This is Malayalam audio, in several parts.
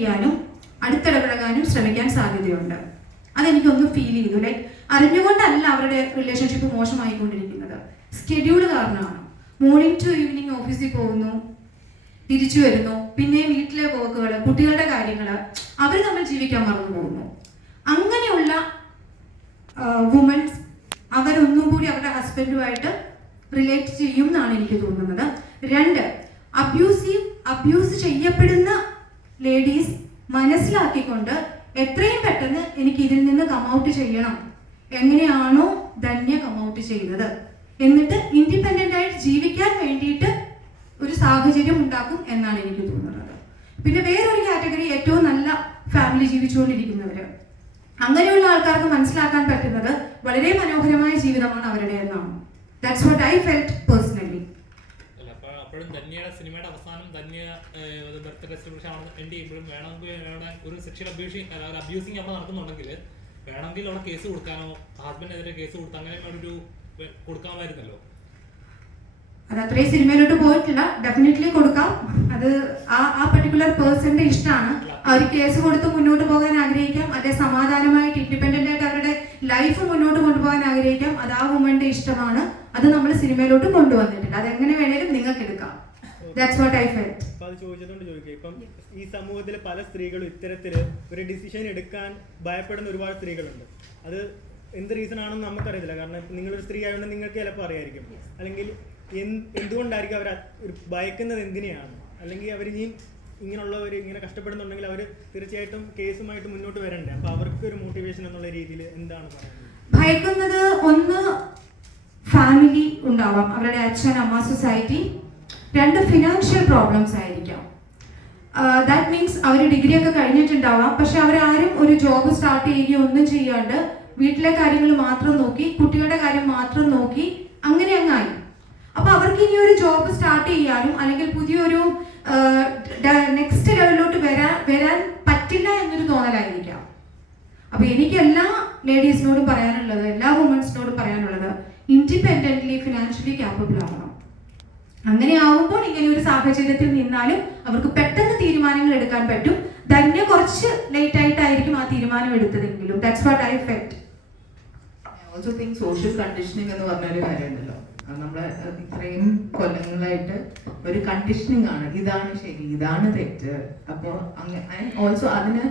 ചെയ്യാനും അടുത്തിടപഴകാനും ശ്രമിക്കാൻ സാധ്യതയുണ്ട്. അതെനിക്കൊന്ന് ഫീൽ ചെയ്തു ലൈക്ക് അറിഞ്ഞുകൊണ്ടല്ല അവരുടെ റിലേഷൻഷിപ്പ് മോശമായിക്കൊണ്ടിരിക്കുന്നത്. സ്കെഡ്യൂൾ കാരണമാണ്. മോർണിംഗ് ടു ഈവനിങ് ഓഫീസിൽ പോകുന്നു തിരിച്ചു വരുന്നു പിന്നെ വീട്ടിലെ വർക്കുകൾ കുട്ടികളുടെ കാര്യങ്ങൾ അവർ നമ്മൾ ജീവിക്കാൻ മറന്നു പോകുന്നു. അങ്ങനെയുള്ള വുമൻസ് അവരൊന്നും കൂടി അവരുടെ ഹസ്ബൻഡുമായിട്ട് റിലേറ്റ് ചെയ്യും എന്നാണ് എനിക്ക് തോന്നുന്നത്. രണ്ട് അബ്യൂസീവ് അബ്യൂസ് ചെയ്യപ്പെടുന്ന ലേഡീസ് മനസ്സിലാക്കിക്കൊണ്ട് എത്രയും പെട്ടെന്ന് എനിക്ക് ഇതിൽ നിന്ന് കമൗട്ട് ചെയ്യണം. എങ്ങനെയാണോ ധന്യ കമൗട്ട് ചെയ്തത് എന്നിട്ട് ഇൻഡിപെൻഡന്റ് ആയിട്ട് ജീവിക്കാൻ വേണ്ടിയിട്ട് ഒരു സാഹചര്യം ഉണ്ടാക്കും എന്നാണ് എനിക്ക് തോന്നുന്നത്. പിന്നെ വേറൊരു കാറ്റഗറി ഏറ്റവും നല്ല ഫാമിലി ജീവിച്ചുകൊണ്ടിരിക്കുന്നവര്. അങ്ങനെയുള്ള ആൾക്കാർക്ക് മനസ്സിലാക്കാൻ പറ്റുന്നത് വളരെ മനോഹരമായ ജീവിതമാണ് അവരുടെ എന്നാണ് ദാറ്റ്സ് വാട്ട് ഐ ഫെൽറ്റ് അല്ല അപ്പോഴും ധന്യയുടെ സിനിമയുടെ അവസാനം ധന്യ ബർത്ത്ഡേ സെലിബ്രേഷൻ എൻഡ് ചെയ്യുമ്പോഴും വേണമെങ്കിൽ അവിടെ ഒരു സെക്ഷൽ അബ്യൂസിങ് അതായത് അബ്യൂസിങ് അവിടെ നടക്കുന്നുണ്ടെങ്കിൽ വേണമെങ്കിൽ അവിടെ കേസ് കൊടുക്കാനോ ഹസ്ബൻഡിനെതിരെ കേസ് കൊടുത്ത് അങ്ങനെ ഒരു കൊടുക്കാമായിരുന്നല്ലോ അത് അത്രയും സിനിമയിലോട്ട് പോയിട്ടില്ല. ഡെഫിനറ്റ്ലി കൊടുക്കാം. അത് ആ ആ പെർട്ടിക്കുലർ പേഴ്സന്റെ ഇഷ്ടമാണ്. അവർ കേസ് കൊടുത്ത് മുന്നോട്ട് പോകാൻ ആഗ്രഹിക്കാം. അതേ സമാധാനമായിട്ട് ഇൻഡിപെൻഡന്റ് ആയിട്ട് അവരുടെ ലൈഫ് മുന്നോട്ട് കൊണ്ടുപോകാൻ ആഗ്രഹിക്കാം. അത് ആ വുമന്റെ ഇഷ്ടമാണ്. അത് നമ്മൾ സിനിമയിലോട്ട് കൊണ്ടുവന്നിട്ടില്ല. അത് എങ്ങനെ നിങ്ങൾക്ക് എടുക്കാം ദാറ്റ്സ് വാട്ട് ഐ ഫെൽറ്റ് അപ്പൊ അത് ചോദിച്ചതുകൊണ്ട് ചോദിക്കുക ഇപ്പം ഈ സമൂഹത്തിൽ പല സ്ത്രീകളും ഇത്തരത്തിൽ ഒരു ഡിസിഷൻ എടുക്കാൻ ഭയപ്പെടുന്ന ഒരുപാട് സ്ത്രീകളുണ്ട്. അത് എന്ത് റീസൺ ആണെന്ന് നമുക്കറിയത്തില്ല. കാരണം നിങ്ങളൊരു സ്ത്രീ ആയതുകൊണ്ട് നിങ്ങൾക്ക് ചിലപ്പോൾ അറിയായിരിക്കും. അല്ലെങ്കിൽ എന്ത് എന്തുകൊണ്ടായിരിക്കും അവർ ഭയക്കുന്നത് എന്തിനെയാണ്? അല്ലെങ്കിൽ അവർ ഇനി ഇങ്ങനെയുള്ളവർ ഇങ്ങനെ കഷ്ടപ്പെടുന്നുണ്ടെങ്കിൽ അവർ തീർച്ചയായിട്ടും കേസുമായിട്ട് മുന്നോട്ട് വരണ്ടേ? അപ്പൊ അവർക്ക് ഒരു മോട്ടിവേഷൻ എന്നുള്ള രീതിയിൽ എന്താണ് പറയുന്നത്? ഭയക്കുന്നത് ഒന്ന് ഫാമിലി ഉണ്ടാവാം. അവരുടെ അച്ഛൻ അമ്മ സൊസൈറ്റി രണ്ട് ഫിനാൻഷ്യൽ പ്രോബ്ലംസ് ആയിരിക്കാം. ദാറ്റ് മീൻസ് അവർ ഡിഗ്രി ഒക്കെ കഴിഞ്ഞിട്ടുണ്ടാവാം. പക്ഷെ അവരാരും ഒരു ജോബ് സ്റ്റാർട്ട് ചെയ്യുകയോ ഒന്നും ചെയ്യാണ്ട് വീട്ടിലെ കാര്യങ്ങൾ മാത്രം നോക്കി കുട്ടികളുടെ കാര്യം മാത്രം നോക്കി അങ്ങനെ അങ്ങായി അപ്പൊ അവർക്ക് ഇനി ഒരു ജോബ് സ്റ്റാർട്ട് ചെയ്യാനും അല്ലെങ്കിൽ പുതിയൊരു നെക്സ്റ്റ് ലെവലിലോട്ട് വരാൻ വരാൻ പറ്റില്ല എന്നൊരു തോന്നലായിരിക്കാം. അപ്പൊ എനിക്ക് എല്ലാ ലേഡീസിനോടും പറയാനുള്ളത് എല്ലാ വുമൻസിനോടും പറയാനുള്ളത് ഇൻഡിപെൻഡന്റ്ലി ഫിനാൻഷ്യലി ക്യാപ്പബിൾ ആവണം. അങ്ങനെ ആവുമ്പോൾ ഇങ്ങനെ ഒരു സാഹചര്യത്തിൽ നിന്നാലും അവർക്ക് പെട്ടെന്ന് തീരുമാനങ്ങൾ എടുക്കാൻ പറ്റും. ധന്യ കുറച്ച് ലേറ്റ് ആയിട്ടായിരിക്കും ആ തീരുമാനം എടുത്തതെങ്കിലും. That's what I felt also think social conditioning എന്ന് പറഞ്ഞൊരു കാര്യമുണ്ടല്ലോ. നമ്മളെ ഇത്രയും കൊല്ലങ്ങളായിട്ട് ഒരു കണ്ടീഷനിങ് ആണ്. ഇതാണ് ശരി ഇതാണ് തെറ്റ്. അപ്പോൾ ഓൾസോ അതിന്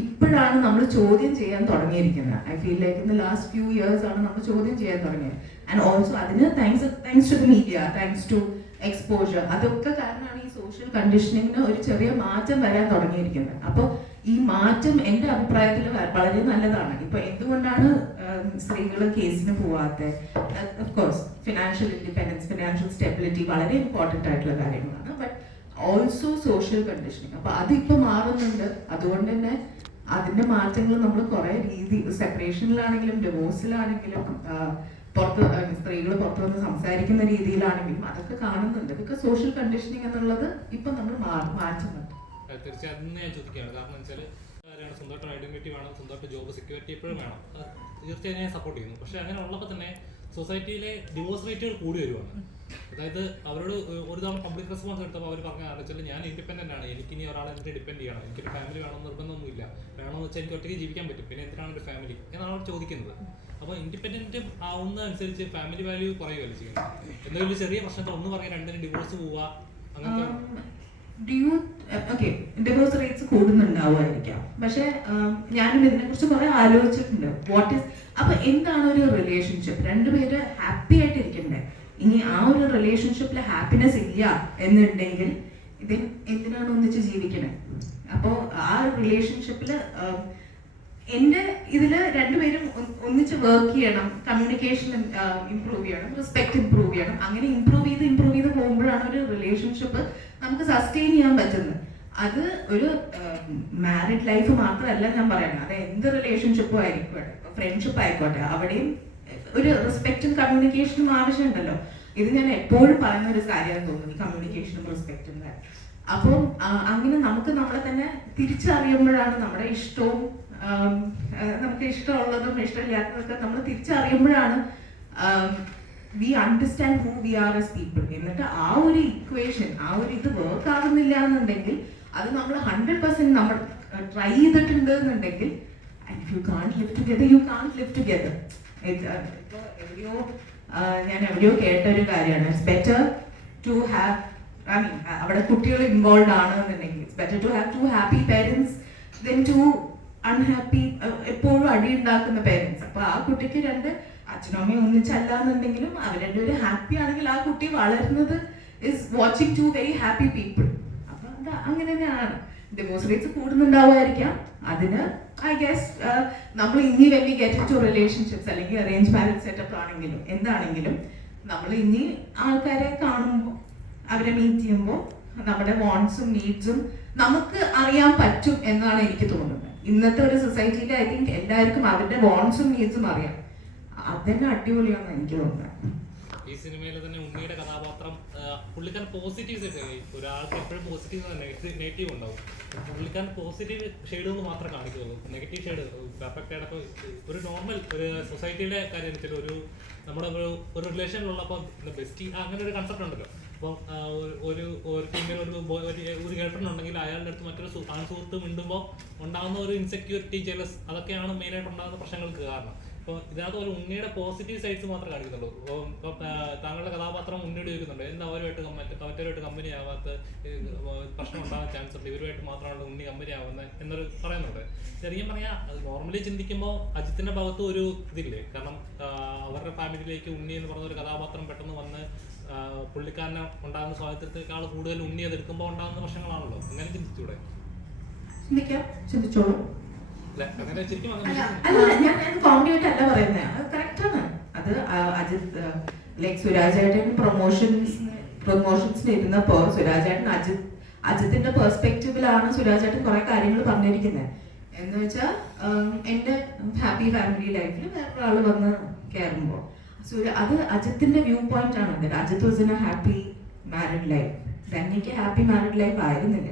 ഇപ്പോഴാണ് നമ്മൾ ചോദ്യം ചെയ്യാൻ തുടങ്ങിയിരിക്കുന്നത്. I feel like in the last few years ആണ് നമ്മൾ ചോദ്യം ചെയ്യാൻ തുടങ്ങിയത്. ആൻഡ് ഓൾസോ അതിന് thanks thanks to the media thanks to exposure അതൊക്കെ കാരണമാണ് ഈ സോഷ്യൽ കണ്ടീഷനിങ്ങിന് ഒരു ചെറിയ മാറ്റം വരാൻ തുടങ്ങിയിരിക്കുന്നത്. അപ്പോൾ ഈ മാറ്റം എന്റെ അഭിപ്രായത്തിൽ വളരെ നല്ലതാണ്. ഇപ്പൊ എന്തുകൊണ്ടാണ് സ്ത്രീകൾ കേസിന് പോവാത്തത്? Course financial independence financial stability വളരെ ഇമ്പോർട്ടന്റ് ആയിട്ടുള്ള കാര്യങ്ങളാണ്. ബട്ട് ഓൾസോ സോഷ്യൽ കണ്ടീഷനിങ് അപ്പൊ അതിപ്പോ മാറുന്നുണ്ട്. അതുകൊണ്ട് തന്നെ അതിന്റെ മാറ്റങ്ങൾ നമ്മൾ കുറെ രീതി സെപ്പറേഷനിലാണെങ്കിലും ഡിവോഴ്സിലാണെങ്കിലും പുറത്ത് സ്ത്രീകൾ പുറത്ത് വന്ന് സംസാരിക്കുന്ന രീതിയിലാണെങ്കിലും അതൊക്കെ കാണുന്നുണ്ട്. ഇതൊക്കെ സോഷ്യൽ കണ്ടീഷനിങ് എന്നുള്ളത് ഇപ്പൊ നമ്മൾ മാറ്റുന്നുണ്ട്. തീർച്ചയായിട്ടും സ്വന്തമായിട്ട് ഐഡന്റിറ്റി വേണം സ്വന്തമായിട്ട് ജോബ് സെക്യൂരിറ്റി എപ്പോഴും വേണം. തീർച്ചയായും ഞാൻ സപ്പോർട്ട് ചെയ്യുന്നു. പക്ഷെ അങ്ങനെ ഉള്ളപ്പോൾ തന്നെ സൊസൈറ്റിയിലെ ഡിവോഴ്സ് റേറ്റുകൾ കൂടി വരുവാണ്. അതായത് അവരോട് ഒരു തവണ പബ്ലിക് റെസ്പോൺസ് എടുത്തപ്പോൾ അവർ പറഞ്ഞ വെച്ചാൽ ഞാൻ ഇൻഡിപെൻഡന്റ് ആണ്. എനിക്ക് ഇനി ഒരാളെ എന്നിട്ട് ഡിപ്പെൻഡ് ചെയ്യണം. എനിക്കൊരു ഫാമിലി വേണമെന്ന് നിർബന്ധമൊന്നുമില്ല. വേണമെന്ന് വെച്ചാൽ എനിക്ക് ഒറ്റയ്ക്ക് ജീവിക്കാൻ പറ്റും. പിന്നെ എന്തിനാണ് ഒരു ഫാമിലി എന്നാണ് അവർ ചോദിക്കുന്നത്. അപ്പോൾ ഇൻഡിപെൻഡന്റ് ആവുന്ന അനുസരിച്ച് ഫാമിലി വാല്യൂ കുറയുമല്ലോ ചെയ്യുന്നത്? എന്തെങ്കിലും ചെറിയ പ്രശ്നത്തിൽ ഒന്ന് പറയാൻ രണ്ടിനും ഡിവോഴ്സ് പോവുക അങ്ങനത്തെ ഡിവോഴ്സ് റേറ്റ്സ് കൂടുന്നുണ്ടാവുമായിരിക്കാം. പക്ഷെ ഞാനും ഇതിനെ കുറിച്ച് കുറെ ആലോചിച്ചിട്ടുണ്ട്. വാട്ട് ഇസ് അപ്പൊ എന്താണ് ഒരു റിലേഷൻഷിപ്പ് രണ്ടുപേര് ഹാപ്പി ആയിട്ട് ഇരിക്കണ്ടേ ഇനി ആ ഒരു റിലേഷൻഷിപ്പിൽ ഹാപ്പിനെസ് ഇല്ല എന്നുണ്ടെങ്കിൽ ഇത് എന്തിനാണ് ഒന്നിച്ച് ജീവിക്കുന്നത് അപ്പോൾ ആ റിലേഷൻഷിപ്പിൽ എന്റെ ഇതിൽ രണ്ടുപേരും ഒന്നിച്ച് വർക്ക് ചെയ്യണം കമ്മ്യൂണിക്കേഷൻ ഇമ്പ്രൂവ് ചെയ്യണം റെസ്പെക്ട് ഇമ്പ്രൂവ് ചെയ്യണം. അങ്ങനെ ഇമ്പ്രൂവ് ചെയ്ത് ഇമ്പ്രൂവ് ചെയ്ത് പോകുമ്പോഴാണ് ഒരു റിലേഷൻഷിപ്പ് നമുക്ക് സസ്റ്റെയിൻ ചെയ്യാൻ പറ്റുന്നത്. അത് ഒരു മാരിഡ് ലൈഫ് മാത്രമല്ല ഞാൻ പറയുന്നത്. അത് എന്ത് റിലേഷൻഷിപ്പും ആയിരിക്കട്ടെ ഫ്രണ്ട്ഷിപ്പ് ആയിക്കോട്ടെ അവിടെയും ഒരു റെസ്പെക്റ്റും കമ്മ്യൂണിക്കേഷനും ആവശ്യമുണ്ടല്ലോ. ഇത് ഞാൻ എപ്പോഴും പറയുന്ന ഒരു കാര്യമാണ് തോന്നുന്നു കമ്മ്യൂണിക്കേഷനും റെസ്പെക്റ്റും അപ്പം അങ്ങനെ നമുക്ക് നമ്മളെ തന്നെ തിരിച്ചറിയുമ്പോഴാണ് നമ്മുടെ ഇഷ്ടവും നമുക്ക് ഇഷ്ടമുള്ളതും ഇഷ്ടമില്ലാത്തതൊക്കെ നമ്മൾ തിരിച്ചറിയുമ്പോഴാണ് we understand who we are as people എന്നിട്ട് ആ ഒരു ഇക്വേഷൻ ആ ഒരു ഇത് വർക്ക് ആകുന്നില്ല എന്നുണ്ടെങ്കിൽ അത് നമ്മൾ ഹൺഡ്രഡ് പെർസെന്റ് നമ്മൾ ട്രൈ ചെയ്തിട്ടുണ്ട് എന്നുണ്ടെങ്കിൽ you can live together you can live together എവിടെയോ ആ, ഞാൻ എവിടെയോ കേട്ട ഒരു കാര്യമാണ് it's better to have I mean അവിടെ കുട്ടികൾ ഇൻവോൾവ് ആണ് എന്നുണ്ടെങ്കിൽ it's better to have two happy parents then two unhappy എപ്പോഴും അടി ഉണ്ടാക്കുന്ന പേരൻസ് അപ്പൊ ആ കുട്ടിക്ക് രണ്ട് അച്ഛനും അമ്മയും ഒന്നിച്ചല്ല എന്നുണ്ടെങ്കിലും അവർ രണ്ടുപേരും ഹാപ്പി ആണെങ്കിൽ ആ കുട്ടി വളരുന്നത് is watching two very happy people അപ്പൊ അത് അങ്ങനെ തന്നെയാണ്. ഡിവോഴ്സ് റേറ്റ്സ് കൂടുന്നുണ്ടാവുമായിരിക്കാം. അതിന് ഐ ഗസ് നമ്മൾ ഇനി when we get to relationships അല്ലെങ്കിൽ അറേഞ്ച് മാരേജ് സെറ്റപ്പ് ആണെങ്കിലും എന്താണെങ്കിലും നമ്മൾ ഇനി ആൾക്കാരെ കാണുമ്പോൾ അവരെ മീറ്റ് ചെയ്യുമ്പോൾ നമ്മുടെ വോൺസും നീഡ്സും നമുക്ക് അറിയാൻ പറ്റും എന്നാണ് എനിക്ക് തോന്നുന്നത്. ഇന്നത്തെ ഒരു സൊസൈറ്റിയിൽ ഐ തിങ്ക് എല്ലാവർക്കും അവരുടെ വോൺസും നീഡ്സും അറിയാം. അതന്നെ അടിപൊളിയാണെന്ന് എനിക്ക് തോന്നുന്നത്. ഈ സിനിമയിൽ തന്നെ ഉണ്ണിയുടെ കഥാപാത്രം പുള്ളിക്കാരൻ പോസിറ്റീവ്സ് ഒരാൾക്ക് എപ്പോഴും പോസിറ്റീവ് നെഗറ്റീവ് ഉണ്ടാവും. പുള്ളിക്കാരൻ പോസിറ്റീവ് ഷെയ്ഡുകൾ മാത്രമേ കാണിക്കുള്ളൂ നെഗറ്റീവ് ഷെയ്ഡ് പെർഫെക്റ്റ് ആയിട്ട് ഒരു നോർമൽ ഒരു സൊസൈറ്റിയുടെ കാര്യം വെച്ചിട്ട് ഒരു നമ്മുടെ ഒരു ഒരു റിലേഷനിലുള്ളപ്പോൾ ബെസ്റ്റി അങ്ങനെ ഒരു കൺസെപ്റ്റ് ഉണ്ടല്ലോ. അപ്പം ഒരു- ഒരു ടീമിൽ ഒരു ഒരു- ഗേൾഫ്രണ്ട് ഉണ്ടെങ്കിൽ അയാളുടെ അടുത്ത് മറ്റൊരു സു- ആൺ സുഹൃത്ത് മിണ്ടുമ്പോൾ ഉണ്ടാകുന്ന ഒരു ഇൻസെക്യൂരിറ്റി ജെലസ് അതൊക്കെയാണ് മെയിനായിട്ട് ഉണ്ടാകുന്ന പ്രശ്നങ്ങൾക്ക് കാരണം. ഇപ്പോൾ ഇതിനകത്ത് ഒരു ഉണ്ണിയുടെ പോസിറ്റീവ് സൈഡ്സ് മാത്രമേ കാണിക്കുന്നുള്ളൂ. ഇപ്പോൾ താങ്കളുടെ കഥാപാത്രം ഉണ്ണിയുടെ ചോദിക്കുന്നുണ്ട് എന്താ അവരുമായിട്ട് മറ്റു മറ്റവരുമായിട്ട് കമ്പനി ആവാത്ത പ്രശ്നം ഉണ്ടാകാൻ ചാൻസ് ഉണ്ട്. ഇവരുമായിട്ട് മാത്രമാണ് ഉണ്ണി കമ്പനി ആവുന്നത് എന്നൊരു പറയുന്നുണ്ട്. ശരിക്കും പറഞ്ഞാൽ നോർമലി ചിന്തിക്കുമ്പോൾ അജിത്തിന്റെ ഭാഗത്ത് ഒരു ഇതില്ലേ? കാരണം അവരുടെ ഫാമിലിയിലേക്ക് ഉണ്ണി എന്ന് പറഞ്ഞ ഒരു കഥാപാത്രം പെട്ടെന്ന് വന്ന് പുള്ളിക്കാരനെ ഉണ്ടാകുന്ന സ്വാതന്ത്ര്യത്തെക്കാൾ കൂടുതൽ ഉണ്ണി അത് എടുക്കുമ്പോൾ ഉണ്ടാകുന്ന പ്രശ്നങ്ങളാണല്ലോ. അങ്ങനെ ചിന്തിച്ചൂടെ? ചിന്തിക്കാം. ചിന്തിച്ചോളൂ. അല്ലെ? അല്ല അല്ല ഞാൻ ഞാൻ കോമഡി ആയിട്ടല്ല പറയുന്നത് അത് കറക്റ്റാണ്. അത് അജിത് ലൈക് സുരാജേട്ടൻ പ്രൊമോഷൻസ് പ്രൊമോഷൻസിന് ഇരുന്നപ്പോ സുരാജേട്ടൻ അജിത് അജിത്തിന്റെ പെർസ്പെക്റ്റീവിലാണ് സുരാജേട്ടൻ കുറെ കാര്യങ്ങൾ പറഞ്ഞിരിക്കുന്നത് എന്ന് വെച്ചാൽ എന്റെ ഹാപ്പി ഫാമിലി ലൈഫിൽ വേറൊരാൾ വന്ന് കയറുമ്പോൾ സുര അത് അജിത്തിന്റെ വ്യൂ പോയിന്റ് ആണ്. Ajith was in a happy married life ധന്യക്ക് happy married life ആയിരുന്നില്ല.